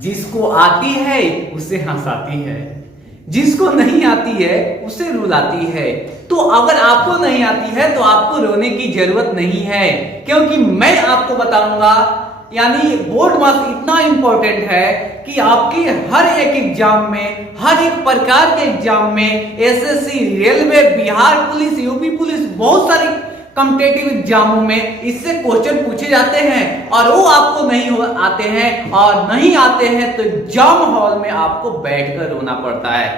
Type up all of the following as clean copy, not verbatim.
जिसको आती है उसे हंसाती है, जिसको नहीं आती है उसे रुलाती है। तो अगर आपको नहीं आती है तो आपको रोने की जरूरत नहीं है, क्योंकि मैं आपको बताऊंगा। यानी बोर्ड मार्क्स इतना इंपॉर्टेंट है कि आपके हर एक एग्जाम में, हर एक प्रकार के एग्जाम में, SSC, railway, Bihar police, UP police, बहुत सारी कॉम्पिटिटिव एग्जामों में इससे क्वेश्चन पूछे जाते हैं और वो आपको नहीं आते हैं और नहीं आते हैं तो एग्जाम हॉल में आपको बैठकर रोना पड़ता है।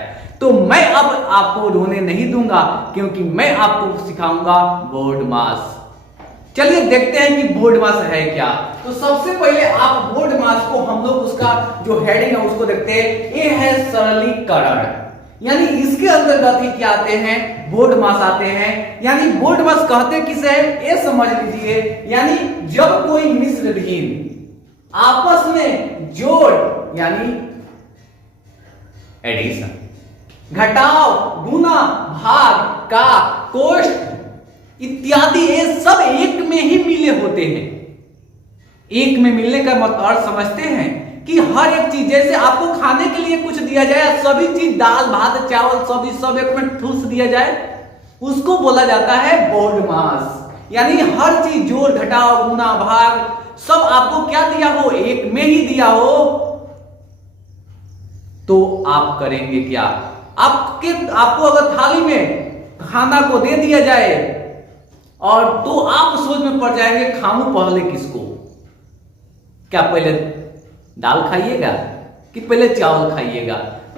तो मैं अब आपको रोने नहीं दूंगा, क्योंकि मैं आपको सिखाऊंगा बोर्ड मास। चलिए देखते हैं कि बोर्ड मास है क्या। तो सबसे पहले आप बोर्ड मास को, हम लोग उसका जो हेडिंग है उसको देखते हैं। ये है सरलीकरण, यानी इसके अंतर्गत ही क्या आते हैं, बोर्ड मास आते हैं। यानी बोर्ड मास कहते किसे है ये समझ लीजिए। यानी जब कोई मिश्र भिन्न आपस में जोड़, यानी एडिशन, घटाव, गुना, भाग, का, कोष्ठ इत्यादि, ये सब एक में ही मिले होते हैं। एक में मिलने का मतलब समझते हैं कि हर एक चीज, जैसे आपको खाने के लिए कुछ दिया जाए, सभी चीज दाल भात चावल सब्जी सब एक में ठूस दिया जाए, उसको बोला जाता है बोर्ड मास। यानी हर चीज जोड़ घटाव गुना भाग सब आपको क्या दिया हो, एक में ही दिया हो। तो आप करेंगे क्या, आपको अगर थाली में खाना को दे दिया जाए और तो आप सोच में पड़ जाएंगे खाऊं पहले किसको, क्या पहले दाल खाइएगा कि पहले चावल खाइएगा,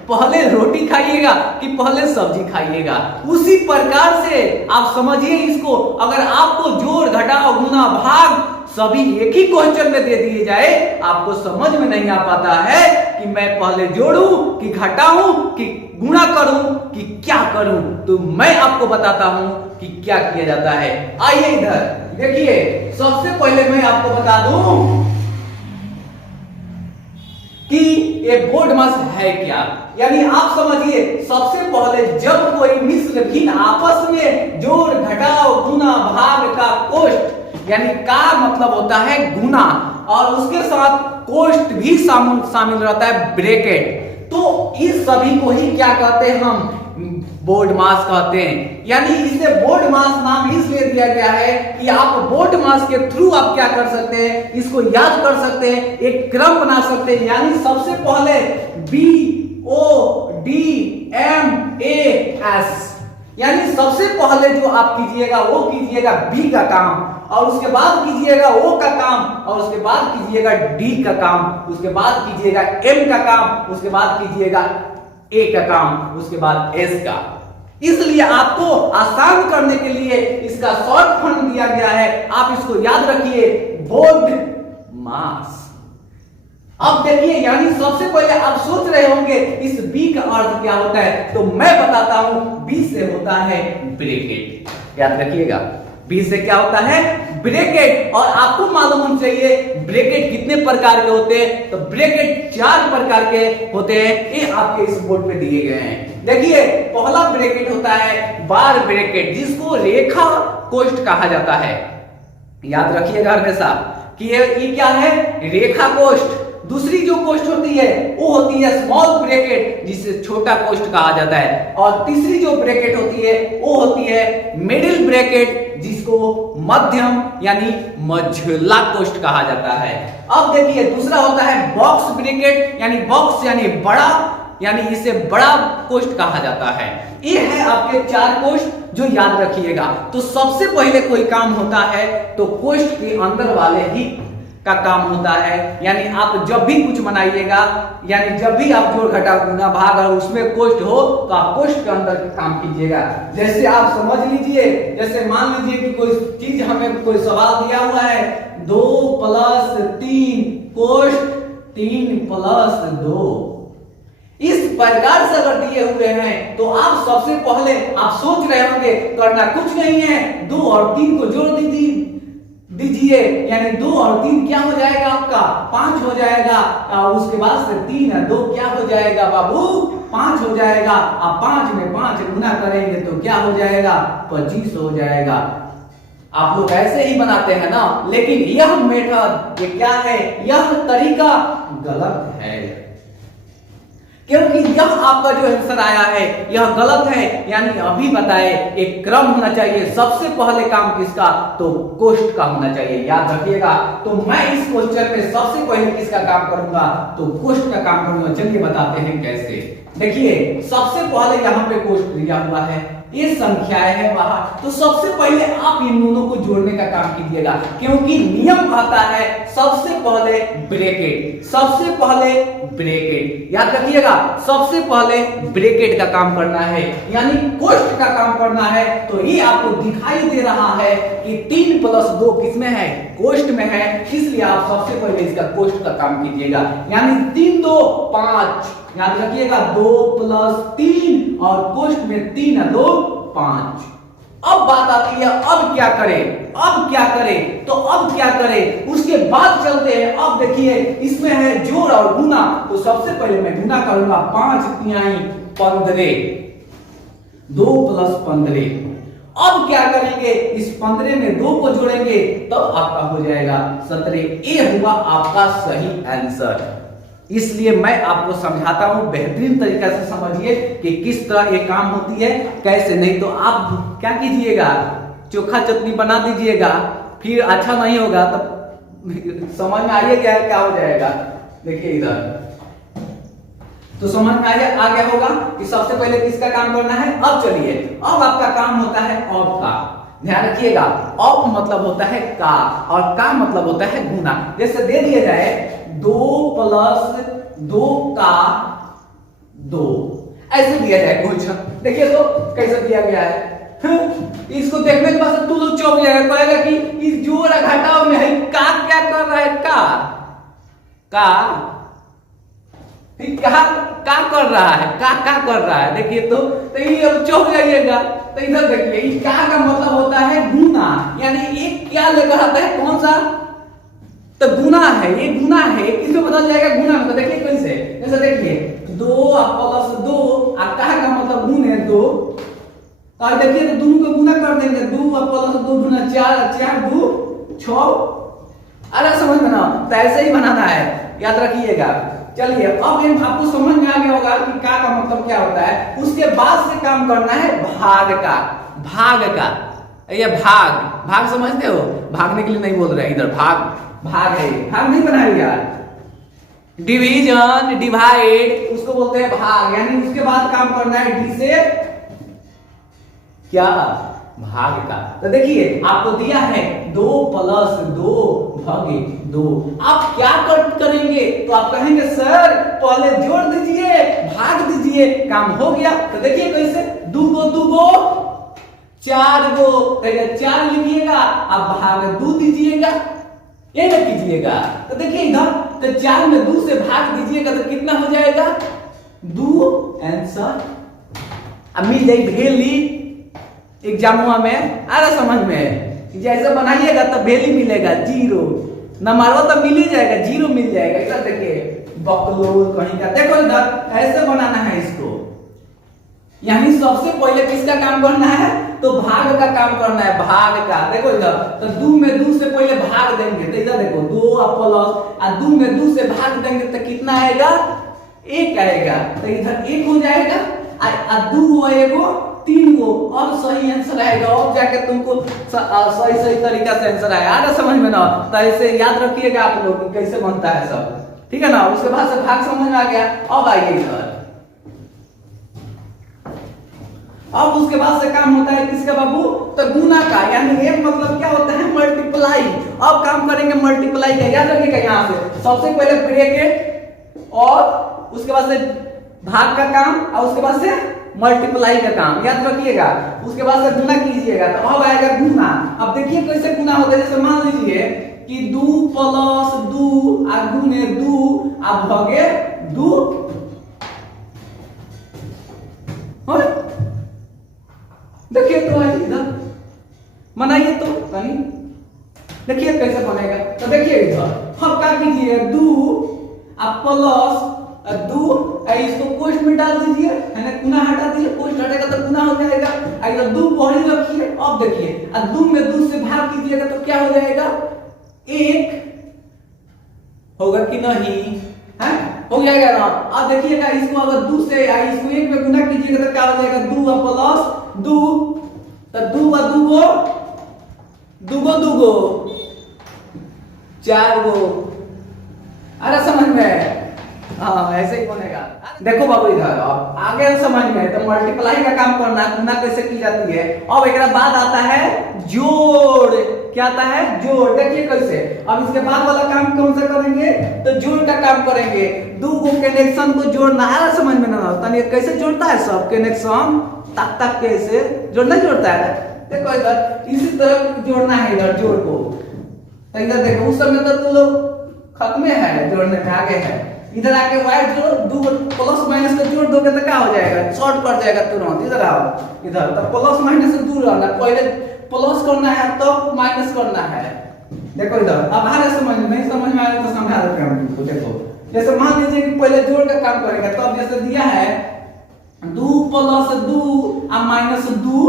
पहले रोटी खाइएगा कि पहले सब्जी खाइएगा। उसी प्रकार से आप समझिए इसको। अगर आपको जोड़ घटाव गुना भाग सभी एक ही क्वेश्चन में दे दिए जाए, आपको समझ में नहीं आ पाता है कि मैं पहले जोड़ूं कि घटाऊं कि गुणा करूं कि क्या करूं, तो मैं आपको बताता हूं कि क्या किया जाता है। आइए इधर देखिए, सबसे पहले मैं आपको बता दूं कि ये बोर्ड मास है क्या। यानी आप समझिए, सबसे पहले जब कोई मिश्र भिन्न आपस में जोड़ घटाव गुना भाग का कोष्ठ, यानी का मतलब होता है गुना और उसके साथ कोष्ठ भी शामिल रहता है ब्रैकेट, तो इस सभी को ही क्या कहते हैं, हम बोर्ड मास कहते हैं। यानी इसे बोर्ड मास नाम इसलिए दिया गया है कि आप बोर्ड मास के थ्रू आप क्या कर सकते हैं, इसको याद कर सकते हैं, एक क्रम बना सकते हैं। यानी सबसे पहले BODMAS, यानी सबसे पहले जो आप कीजिएगा वो कीजिएगा बी का काम, और उसके बाद कीजिएगा ओ का काम, और उसके बाद कीजिएगा डी का काम, उसके बाद कीजिएगा एम का काम, उसके बाद कीजिएगा ए का काम, उसके बाद एस का। इसलिए आपको आसान करने के लिए इसका शॉर्ट फॉर्म दिया गया है, आप इसको याद रखिए, बोर्ड मास। अब देखिए, यानी सबसे पहले आप सोच रहे होंगे इस बी का अर्थ क्या होता है, तो मैं बताता हूं। बी से होता है ब्रैकेट, याद रखिएगा, बी से क्या होता है, ब्रैकेट। और आपको मालूम होना चाहिए ब्रैकेट कितने प्रकार के होते हैं, तो ब्रैकेट 4 प्रकार के होते हैं, ये आपके इस बोर्ड पे दिए गए हैं। देखिए, पहला ब्रैकेट होता है बार ब्रैकेट, जिसको रेखा कोष्ठ कहा जाता है। याद रखिएगा हमेशा कि ये क्या है, रेखा कोष्ठ। दूसरी जो कोष्ठ होती है वो होती है स्मॉल ब्रैकेट, जिसे छोटा कोष्ठ कहा जाता है। और तीसरी जो ब्रैकेट होती है वो होती है मिडिल ब्रैकेट, जिसको मध्यम यानी मझला कोष्ठ कहा जाता है। अब देखिए, दूसरा होता है बॉक्स ब्रैकेट, यानी बॉक्स यानी बड़ा, यानी इसे बड़ा कोष्ठ कहा जाता है। ये है आपके 4 कोष्ठ जो याद रखिएगा। तो सबसे पहले कोई काम होता है तो कोष्ठ के अंदर वाले ही का काम होता है। यानी आप जब भी कुछ बनाइएगा, यानी जब भी आप जोड़ घटाव गुना भाग और उसमें कोष्ठ हो, तो आप कोष्ठ के अंदर काम कीजिएगा। जैसे आप समझ लीजिए, जैसे मान लीजिए कि कोई चीज, हमें कोई सवाल दिया हुआ है, 2 + 3 कोष्ठ 3 + 2, इस प्रकार से अगर दिए हुए हैं तो आप सबसे पहले आप सोच रहे होंगे करना कुछ नहीं है, 2 और 3 को जोड़ दीजिए, यानी 2 और 3 क्या हो जाएगा आपका 5 हो जाएगा। उसके बाद से 3 और 2 क्या हो जाएगा बाबू 5 हो जाएगा। अब 5 में 5 गुना करेंगे तो क्या हो जाएगा 25 हो जाएगा। आप लोग ऐसे ही बनाते हैं ना, लेकिन यह मेथड, ये क्या है, यह तरीका गलत है। क्योंकि यह आपका जो आंसर आया है यह गलत है, यानी अभी बताए एक क्रम होना चाहिए। सबसे पहले काम किसका, तो कोष्ठ का होना चाहिए, याद रखिएगा। तो मैं इस क्वेश्चन में सबसे पहले किसका काम करूंगा, तो कोष्ठ का काम करूंगा। चलिए बताते हैं कैसे। देखिए सबसे पहले यहाँ पे कोष्ठ दिया हुआ है, ये संख्याएं है बाहर, तो सबसे पहले आप इन दोनों को जोड़ने का काम कीजिएगा, क्योंकि नियम कहता है सबसे पहले ब्रैकेट, सबसे पहले ब्रैकेट, याद रखिएगा। सबसे पहले ब्रैकेट का काम करना है, यानी कोष्ठ का काम करना है। तो ये आपको दिखाई दे रहा है कि 3 + 2 किसमें है, कोष्ठ में है, इसलिए आप सबसे पहले इसका कोष्ठ का काम कीजिएगा, यानी 3 2 5, याद रखिएगा 2 + 3 और कोष्ठ में 3 2 5। अब बात आती है अब क्या करें, अब क्या करें, तो अब क्या करें उसके बाद चलते हैं। अब देखिए इसमें है जोड़ और गुना, तो सबसे पहले मैं गुना करूंगा 5 तिहाई 15, 2 + 15। अब क्या करेंगे, इस 15 में 2 को जोड़ेंगे तब आपका हो जाएगा 17। ये हुआ आपका सही आंसर। इसलिए मैं आपको समझाता हूं, बेहतरीन तरीका से समझिए कि किस तरह ये काम होती है, कैसे। नहीं तो आप क्या कीजिएगा, चोखा चटनी बना दीजिएगा, फिर अच्छा नहीं होगा, तब समझ में आइए क्या हो जाएगा। देखिए इधर तो समझ में आ गया होगा कि सबसे पहले किसका काम करना है। अब चलिए, अब आपका काम होता है अब का, ध्यान रखिएगा। अब मतलब होता है का, और का मतलब होता है गुना। जैसे दे दिया जाए 2 + 2 का 2, ऐसे दिया जाए कुछ। देखिए तो कैसे दिया गया है, इसको देखने के बाद तू लोग चौंक जाएगा, कहेगा कि इस जोड़ घटाव में है का क्या कर रहा है, का का कर रहा है, का कर रहा है। देखिए तो ये अब चौंक जाइएगा। तो इधर देखिए इस का मतलब होता है गुना, यानी एक क्या लेकर आता है, कौन सा, तो गुना है, ये गुना है, किसमें बदल जाएगा, गुना में। तो देखिए कैसे, जैसे देखिए 2 + 2 और का मतलब गुने 2, और देखिए तो दोनों को गुना कर देंगे, 2 + 2 गुना 4, 4 2 6। अरे समझ में ना, तो ऐसे ही बनाना है, याद रखिएगा। चलिए अब आपको समझ में आ गया होगा कि का मतलब क्या होता है। उसके बाद से काम करना है भाग का, भाग का। ये भाग समझते हो, भागने के लिए नहीं बोल रहे हैं इधर, भाग है, भाग नहीं बनाया यार। डिवीजन, डिवाइड उसको बोलते हैं भाग, यानी उसके बाद काम करना है डी से क्या, भाग का। तो देखिए आपको दिया है 2 + 2 भागे 2। आप क्या करेंगे, तो आप कहेंगे सर पहले जोड़ दीजिए, भाग दीजिए, काम हो गया। तो देखिए कैसे, 2 को 2 को 4 को, 4 लिखिएगा, आप भाग 2 दीजिएगा, ये ना कीजिएगा। तो देखिए इधर तो 4 में 2 से भाग दीजिएगा तो कितना हो जाएगा, 2 आंसर। अब मिल जाए भेली एग्जामुआ में, आ रहा समझ में, जैसे बनाइएगा तो भेली मिलेगा 0, न मारवा तो मिल ही जाएगा, 0 मिल जाएगा। इधर देखिए बकलोल कहीं का, देखो इधर ऐसे बनाना है इसको, यानी सबसे पहले किसका काम करना है, तो भाग का काम करना है, भाग का। देखो इधर तो 2 में 2 से पहले भाग देंगे, तो इधर देखो 2 + 2 में 2 से भाग देंगे तो कितना आएगा, 1 आएगा। तो इधर 1 हो जाएगा, और 2 आएगा 3 को, और सही आंसर आएगा। और जाके तुमको सही तरीका से आंसर आएगा, आ रहा समझ में ना। तो ऐसे याद रखिएगा आप लोग कैसे बनता है सब, ठीक है ना। उसके बाद से भाग समझ में आ गया। अब आइए इधर, अब उसके बाद से काम होता है किसका बाबू, तो गुना का, यानी एक मतलब क्या होता है, मल्टीप्लाई। अब काम करेंगे मल्टीप्लाई का, याद रखिएगा। यहाँ से सबसे पहले ब्रैकेट, और उसके बाद से भाग का काम, और उसके बाद से मल्टीप्लाई का काम, याद रखिएगा। उसके बाद से गुना कीजिएगा, तो अब आएगा गुना। अब देखिए कैसे गुना होता है, जैसे मान लीजिए कि 2 + 2 आ गुने 2 आ भागे 2, देखिए तो इधर बनाइए तो कहीं, देखिए कैसे बनेगा। तो देखिए इधर हम क्या कीजिए, 2 + 2, इसको कोष्ठ में डाल दीजिए, है ना, गुना हटा दीजिए, कोष्ठ हटेगा तो गुना हो जाएगा। इधर 2 पहले रखिए, अब देखिए 2 में 2 से भाग कीजिएगा तो क्या हो जाएगा, 1 होगा कि नहीं, है। हो जाएगा ना। अब देखिएगा इसको अगर 2 से इसको 1 में गुना कीजिएगा तो क्या हो जाएगा 2 प्लस 2, तो 2 2 4 गो। अरे समझ में, हाँ ऐसे ही बनेगा। देखो बाबू इधर अब आगे समझ में, तो मल्टीप्लाई का काम करना, गुना कैसे की जाती है। अब एक बाद आता है जोड़। क्या आता है जोड़, देखिए कैसे। अब इसके बाद वाला काम कौन सा करेंगे, तो जोड़ का काम करेंगे। दो को कनेक्शन को जोड़ना है, समझ में ना आता है कैसे जोड़ता है सब कनेक्शन, तक तक कैसे जोड़ना जोड़ता है। देखो इधर इसी तरह जोड़ना है, इधर जोड़ को। तो इधर देखो उस समय तो तुम लोग खत्म है जोड़ने में, आगे है। इधर आके वाई जोड़, दो प्लस माइनस का जोड़ दोगे तो क्या हो जाएगा, शॉर्ट कट जाएगा तुरंत। इधर आओ, इधर तो प्लस माइनस से दूर रहना, पहले प्लस करना है तो माइनस करना है। देखो इधर अब आ रहा समझ में, नहीं समझ में आया तो समझा देते हैं हम तुमको। देखो जैसे मान लीजिए कि पहले जोड़ का काम करेंगे, तो अब जैसे दिया है 2 प्लस 2 और माइनस 2,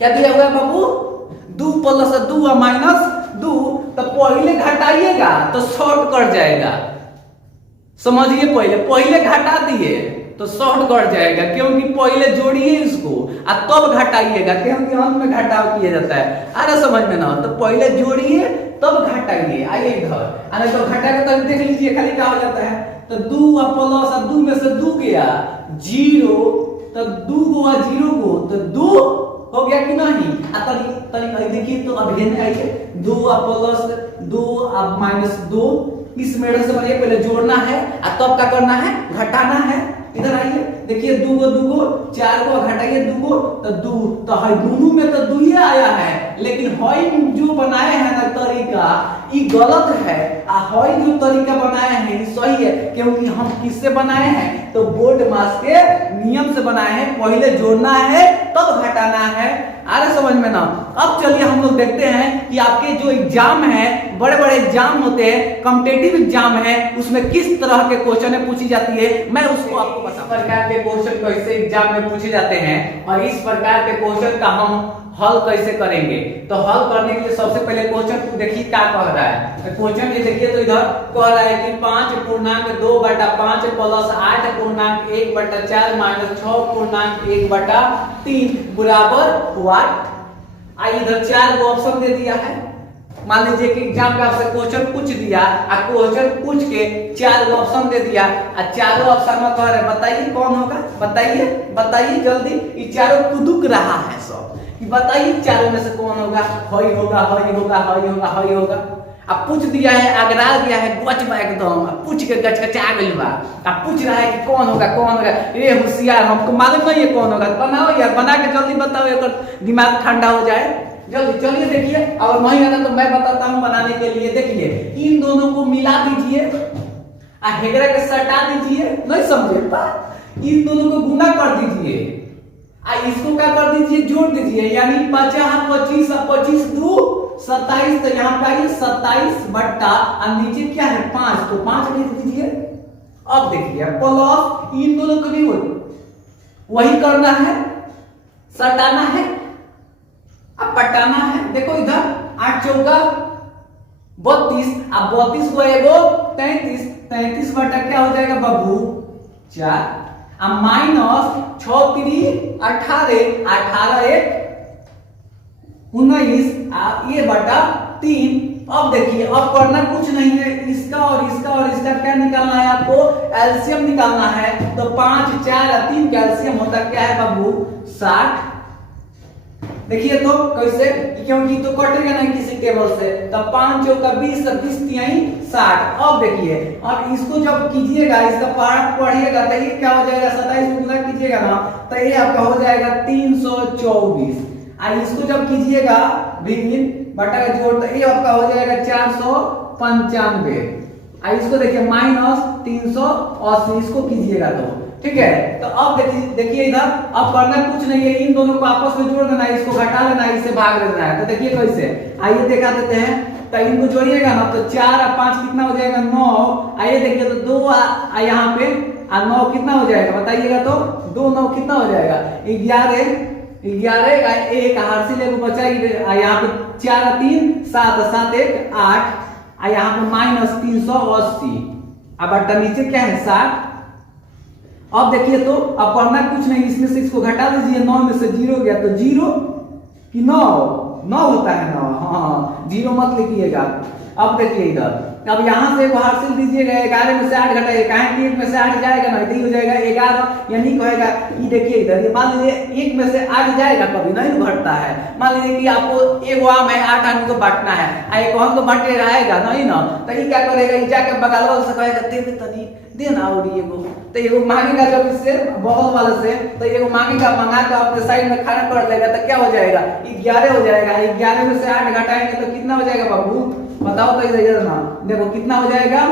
क्या दिया हुआ है बाबू, 2 प्लस 2 और माइनस 2, तो पहले घटाइएगा तो शॉर्ट कट जाएगा। समझिए पहले घटा दिए तो शॉर्ट कट जाएगा, क्योंकि पहले जोड़िए इसको और तब घटाइएगा, क्योंकि अंत में घटाव किया जाता है। अरे समझ में ना, तो पहले जोड़िए तब घटाइए। आइए इधर, अरे तो घटाएगा तो देख लीजिए खाली क्या हो जाता है, तो 2 प्लस 2 में से 2 गया 0, तो 2 गो 0 गो तो 2 हो गया कि नहीं। तरीका देखिए, तो अब ये आइए 2 प्लस 2 अब माइनस 2, इस मेथड से बढ़िए पहले जोड़ना है और तब क्या करना है, घटाना है। इधर आइए देखिए 2 गो 4 को घटाइए 2 गो तो 2, तो हाई दोनों में तो 2 ही आया है, लेकिन हई जो बनाए हैं ना तरीका ये गलत है, और हई जो तरीका बनाए हैं ये सही है, क्योंकि हम किससे बनाए हैं, तो बोर्ड मास के नियम से बनाए हैं। पहले जोड़ना है तब घटाना है। अरे समझ में ना। अब चलिए हम लोग देखते हैं कि आपके जो एग्जाम है, बड़े बड़े एग्जाम होते हैं, कॉम्पिटिटिव एग्जाम है, उसमें किस तरह के क्वेश्चन पूछी जाती है, मैं उसको आपको बता। इस प्रकार के क्वेश्चन कैसे एग्जाम में पूछे जाते हैं और इस प्रकार के क्वेश्चन का हम हल कैसे करेंगे। तो हल करने के लिए सबसे पहले क्वेश्चन देखिए क्या कह रहा है। क्वेश्चन ये देखिए, तो इधर कह रहा है कि 5.2/5 प्लस 8.1/4 माइनस 6.1/3 बराबर व्हाट। आइए इधर 4 को ऑप्शन दे दिया है। मान लीजिए कि एग्जाम का आपसे क्वेश्चन पूछ दिया और क्वेश्चन पूछ के 4 ऑप्शन दे दिया और चारों ऑप्शन में कह रहे बताइए कौन होगा, बताइए जल्दी। ये चारों कुदुक रहा है सब कि बताइए चारों में से कौन होगा, हई होगा। अब पूछ दिया है, आगरा दिया है गच में एकदम, पूछ के गचगचा गइल बा। अब पूछ रहा है कि कौन होगा। ये होशियार, हमको मालूम नहीं है कौन होगा। बनाओ यार, बना के जल्दी बताओ, एक दिमाग ठंडा हो जाए जल्दी। चलिए देखिए, अगर नहीं आना तो मैं बताता हूँ बनाने के लिए। देखिए इन दोनों को मिला दीजिए और हेगरा के सटा दीजिए, नहीं समझे बात। इन दोनों को गुना कर दीजिए और इसको क्या कर दीजिए, जोड़ दीजिए। यानी 50 25 25 2 27, तो यहाँ पे आइए 27 बट्टा और नीचे क्या है 5, तो 5 लिख दीजिए। अब देखिए प्लस इन दोनों को भी वही करना है, सटाना है, अब पटाना है। देखो इधर 8 चौका 32, अब 32 को एगो 33 बटा क्या हो जाएगा बाबू 4, अब माइनस 6 3 18 1 19 ये बटा 3। अब देखिए, अब करना कुछ नहीं है, इसका और इसका क्या निकालना है, आपको एलसीएम निकालना है। तो 5 4 और 3 का एलसीएम होता क्या है बाबू 60। देखिए तो कैसे, क्योंकि तो कटेगा नहीं किसी टेबल से। तब 5 चौका 20 और 20 तिहाई 60। अब देखिए, अब इसको जब कीजिएगा, इसका पार्ट पढ़िएगा तो ये क्या हो जाएगा, 27 में गुना कीजिएगा ना तो ये आपका हो जाएगा 324। और इसको जब कीजिएगा भिन्न बटा जोड़ तो ये आपका हो जाएगा 495। और इसको देखिए माइनस 380, इसको कीजिएगा तो ठीक है। तो अब देखिए इधर अब करना कुछ नहीं है, इन दोनों को आपस में जोड़ देना है, इसको घटा लेना है, इससे भाग देना है। तो देखिए कैसे, आइए दिखा देते हैं। तो इनको जोड़िएगा ना तो 4 और 5 कितना हो जाएगा 9। आइए देखिए तो 2 यहाँ पे 9 कितना हो जाएगा बताइएगा, तो 2 9 कितना हो जाएगा 11 एक हार्सी लेकर बचाइए। यहाँ पे 4 3 7 7 1 8 यहाँ पे माइनस 380। अब बट्टा नीचे क्या है 60। अब देखिए तो अब करना कुछ नहीं, इसमें से इसको घटा दीजिए, 9 में से 0 गया तो 0 कि 9 होता है 9, हाँ 0 मत लिखिएगा। अब देखिए इधर, अब यहां से हासिल दीजिएगा 11 में से 8 घटाइए, कहें कि 1 में से 8 जाएगा ना, तो हो जाएगा 11, यानी कहेगा ये देखिए इधर, ये मान लीजिए 1 में से 8 जाएगा, कभी नहीं घटता है। मान लीजिए कि आपको एगो आम है, 8 आदमी को बांटना है, एक हम तो बांटे रहेगा नहीं ना, तो ये क्या करेगा, ये जाके बगल वाले से कहेगा दे तनी दे ना, और एगो तो एगो मांगेगा जब इससे बगल वाले से, तो एगो मांगेगा, मंगा के अपने साइड में खाना कर लेगा, तो क्या हो जाएगा 11 हो जाएगा। 11 में से 8 घटाएंगे तो कितना हो जाएगा बाबू, बताओ तो इधर ना, देखो कितना हो जाएगा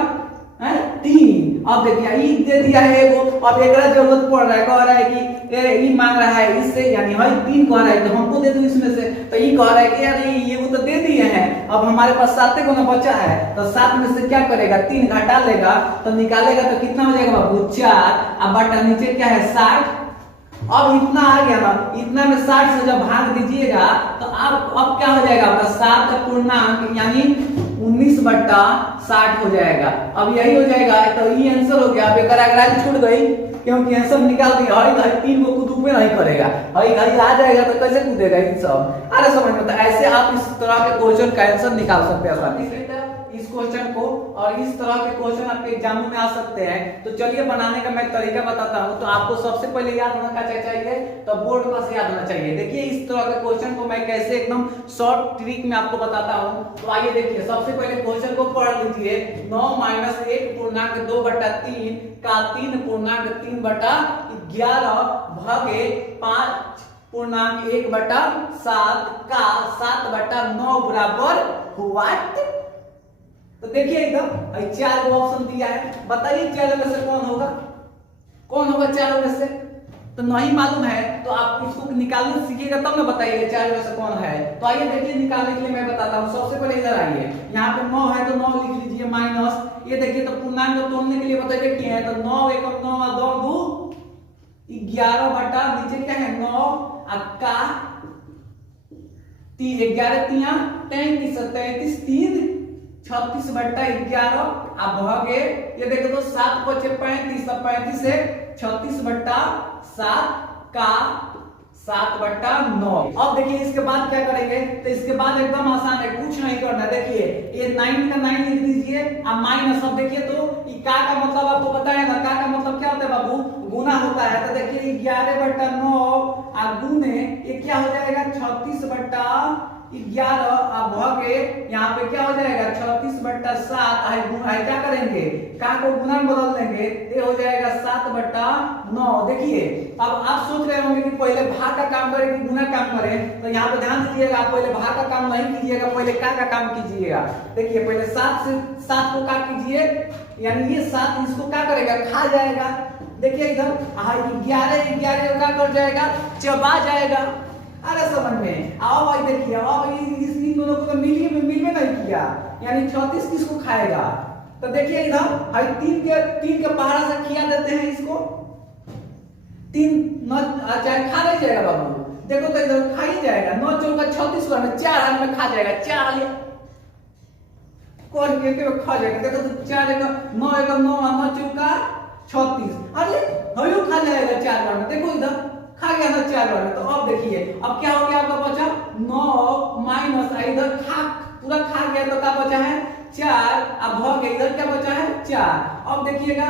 है 3। अब देखिए ये दे दिया है एगो, अब एकरा जरूरत पड़ रहा है, कह रहा है कि ये मांग रहा है इससे, यानी है 3 कह रहा है, तो हमको दे दो इसमें से, तो ये कह रहा है कि यार ये वो तो दे दिए हैं, अब हमारे पास 7 गुना बचा है, तो 7 में से क्या करेगा 3 घटा लेगा, तो निकालेगा तो कितना हो जाएगा बाबू 4। अब बटा नीचे क्या है 60। अब इतना आ गया ना, इतना में 60 से जब भाग दीजिएगा तो अब क्या हो जाएगा आपका 7 पूर्णांक यानी 19/60 हो जाएगा। अब यही हो जाएगा, तो ये आंसर हो गया। अब एक अगराज छूट गई क्योंकि आंसर निकाल दिया, हई घड़ी 3 को कूद पे नहीं करेगा, हई घड़ी आ जाएगा तो कैसे कूदेगा इन सब, अरे समझ में। तो ऐसे आप इस तरह के क्वेश्चन का आंसर निकाल सकते हैं आसानी से इस क्वेश्चन को, और इस तरह के क्वेश्चन आपके एग्जाम में आ सकते हैं। तो चलिए बनाने का मैं तरीका बताता हूं। तो आपको सबसे पहले याद होना क्या चाहिए, तो बोर्ड पर याद होना चाहिए। देखिए इस तरह के क्वेश्चन को मैं कैसे एकदम शॉर्ट ट्रिक में आपको बताता हूं। तो आइए देखिए, सबसे पहले क्वेश्चन को पढ़ लीजिए। 9 - 1 पूर्णांक 2/3 का 3 पूर्णांक 3/11 भागे 5 पूर्णांक 1/7 का 7/9 बराबर व्हाट। तो देखिए एकदम 4 ऑप्शन दिया है, बताइए 4 में से कौन होगा, कौन होगा 4 में से, तो नहीं मालूम है तो आप इसको निकालना सीखिएगा तब ना बताइएगा 4 में से कौन है। तो आइए देखिए निकालने के लिए मैं बताता हूँ। सबसे पहले इधर आइए, यहाँ पे 9 है तो 9 लिख लीजिए माइनस, ये देखिए तो पूर्णांक को तोड़ने के लिए बताइए क्या है, तो 9 × 9 = 2 2 11 बटा नीचे क्या है 9 अक्का 11 3 33 33 3 36/11 अब भागे, ये देखो तो 7 × 5 = 35, तो 35 से 36/7 का 7/9। अब देखिए इसके बाद क्या करेंगे, तो इसके बाद एकदम आसान है, कुछ नहीं करना। देखिए ये 9 का 9 लिख दीजिए, अब माइनस। अब देखिए तो ये का मतलब आपको पता है ना, का मतलब क्या होता है बाबू, गुना होता है। तो देखिए 11/9 गुने ये क्या हो जाएगा 36/11 अब भागे, यहाँ पे क्या हो जाएगा 36/7 क्या करेंगे का को गुना में बदल देंगे, ये हो जाएगा 7/9। देखिए अब आप सोच रहे होंगे कि पहले भाग का काम करें कि गुना काम करें, तो यहाँ पे ध्यान दीजिएगा, आप पहले भाग का काम नहीं कीजिएगा, पहले का काम कीजिएगा। देखिए पहले 7 से 7 को का कीजिए, यानी ये 7 इसको क्या करेगा खा जाएगा। देखिए इधर 11 का कर जाएगा चबा जाएगा, अरे समझ में आओ भाई। देखिए अब इन दोनों को तो मिलने नहीं किया, यानी 36 किसको खाएगा। तो देखिए इधर भाई 3 के पहाड़ा से खिया देते हैं इसको, 3 9 4 खा नहीं जाएगा बाबू, देखो तो इधर खा ही जाएगा। 9 × 4 = 36 में 4 हाथ में खा जाएगा, 4 हाथ कौन के खा जाएगा। देखो तो 4 × 9 = 9 9 × 4 = 36, अरे हयो खा जाएगा 4 बार में, देखो इधर खा गया ना 4 बार में। तो अब देखिए अब क्या हो गया आपका बचा 9 माइनस इधर खा पूरा खा गया, तो क्या बचा है 4, अब भाग इधर क्या बचा है 4। अब देखिएगा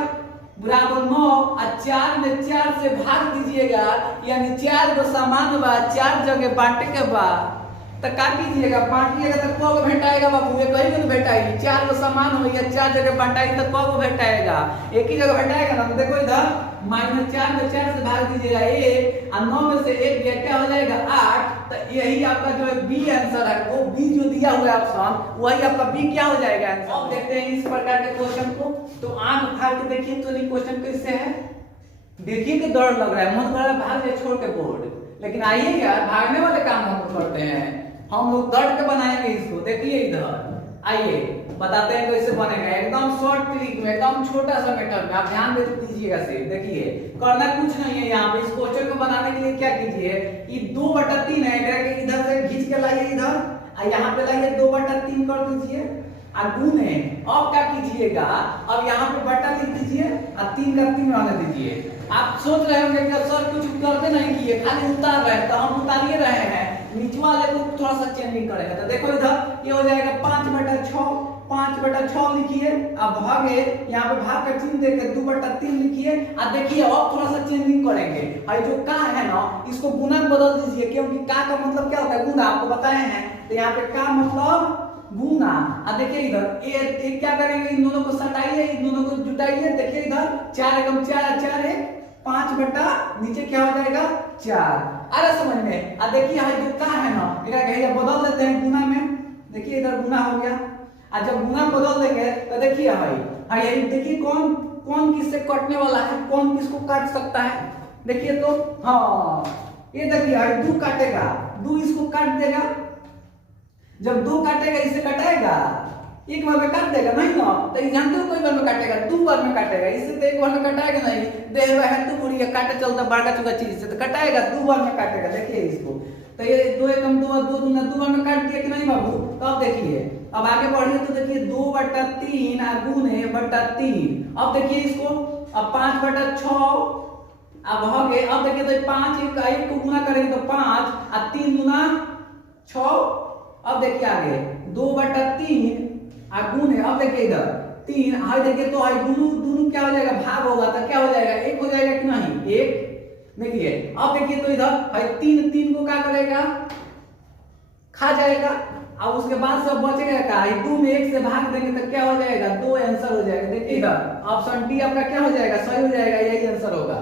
बराबर 9 और 4 में 4 से भाग दीजिएगा, यानी 4 को समान बा 4 जगह बांटे के बाद, तो का कीजिएगा बांटिएगा तो कौ को भेटाएगा बाबू, ये कहीं नहीं भेटाएगी। 4 को समान हो या 4 जगह बांटाएगी तो कौ को भेटाएगा, एक ही जगह भेटाएगा ना। तो देखो इधर -4 में 4 से भाग दीजिएगा 1 और 9 में से 1 गया, क्या हो जाएगा 8। तो यही आपका जो है बी आंसर है, वो बी जो दिया हुआ है ऑप्शन वही आपका बी क्या हो जाएगा आंसर। अब देखते हैं इस प्रकार के क्वेश्चन को, तो आंख फाड़ के देखिए तो ये क्वेश्चन कैसे है। देखिए कि डर लग रहा है, मन कर रहा है भाग जाए छोड़ के बोर्ड, लेकिन आइए यार भागने वाले काम हम करते हैं, हम लोग डट के बनाएंगे इसको। देखिए इधर आइए बताते हैं कैसे बनेगा, एकदम शॉर्ट ट्रिक में, एकदम छोटा सा मैटर में, आप ध्यान दे दीजिएगा से। देखिए करना कुछ नहीं है, यहाँ पे इस क्वेश्चन को बनाने के लिए क्या कीजिए, ये 2/3 है, इधर से खींच के लाइए इधर, यहाँ पे लाइए 2/3 कर दीजिए, गुने। अब क्या कीजिएगा, अब यहाँ पे बटा लिख दीजिए और 3 का 3 रहने दीजिए। आप सोच रहे होंगे कि सर कुछ करते नहीं किए, खाली उतार रहे हैं, तो हम उतारिए रहे हैं, नीचे वाले को थोड़ा सा चेंजिंग करेंगे। तो देखो इधर ये हो जाएगा 5/6, 5/6 लिखिए। अब भागे, यहाँ पे भाग का चिन्ह देके 2/3 लिखिए। अब देखिए अब थोड़ा सा चेंजिंग करेंगे, और जो का है ना इसको गुना बदल दीजिए, क्योंकि का मतलब क्या होता है, गुना, आपको बताए हैं। तो यहाँ पे का मतलब गुना। अब देखिए इधर ये क्या करेंगे, इन दोनों को सटाइए, इन दोनों को जुटाइए। देखिए इधर 4 एकम 4, 4 1, 5 बटा नीचे क्या हो जाएगा 4। अरे समझ में। अब देखिए यहाँ जो का है ना इधर बदल देते हैं गुना में। देखिए इधर गुना हो गया, और जब गुना बदल देंगे तो देखिए भाई यही देखिए कौन कौन किससे कटने वाला है, कौन किसको काट सकता है। देखिए तो हाँ ये देखिए 2 काटेगा, 2 इसको काट देगा। जब 2 काटेगा इसे कटाएगा, एक बार में काट देगा नहीं ना, तो ये जानते हो कोई बार में काटेगा, 2 बार में काटेगा। इससे तो एक बार में काटेगा नहीं, देह है तू बुढ़िया काटे चलता बड़का चुका चीज से, तो कटाएगा 2 बार में काटेगा। देखिए इसको, तो ये 2 एकम 2 2 दूना 2 बार में काट दिया कि नहीं बाबू। तो अब देखिए अब आगे बढ़िए, तो देखिए 2/3 गुने बटा 3। अब देखिए इसको, अब 5/6 अब हो गए। अब देखिए तो 5 1 को गुना करेंगे तो 5 और 3 गुना 6। अब देखिए आगे 2/3 गुने। अब देखिए इधर 3, हाई देखिए तो हाई दोनों क्या हो जाएगा, भाग होगा, तो क्या हो जाएगा 1 हो जाएगा कि नहीं 1। देखिए अब देखिए तो इधर हाई 3 को क्या करेगा, खा जाएगा। अब उसके बाद सब बचेगा क्या, 2 में 1 से भाग देंगे तो क्या हो जाएगा 2 आंसर हो जाएगा। देखिए इधर ऑप्शन डी आपका क्या हो जाएगा, सही हो जाएगा, यही आंसर होगा।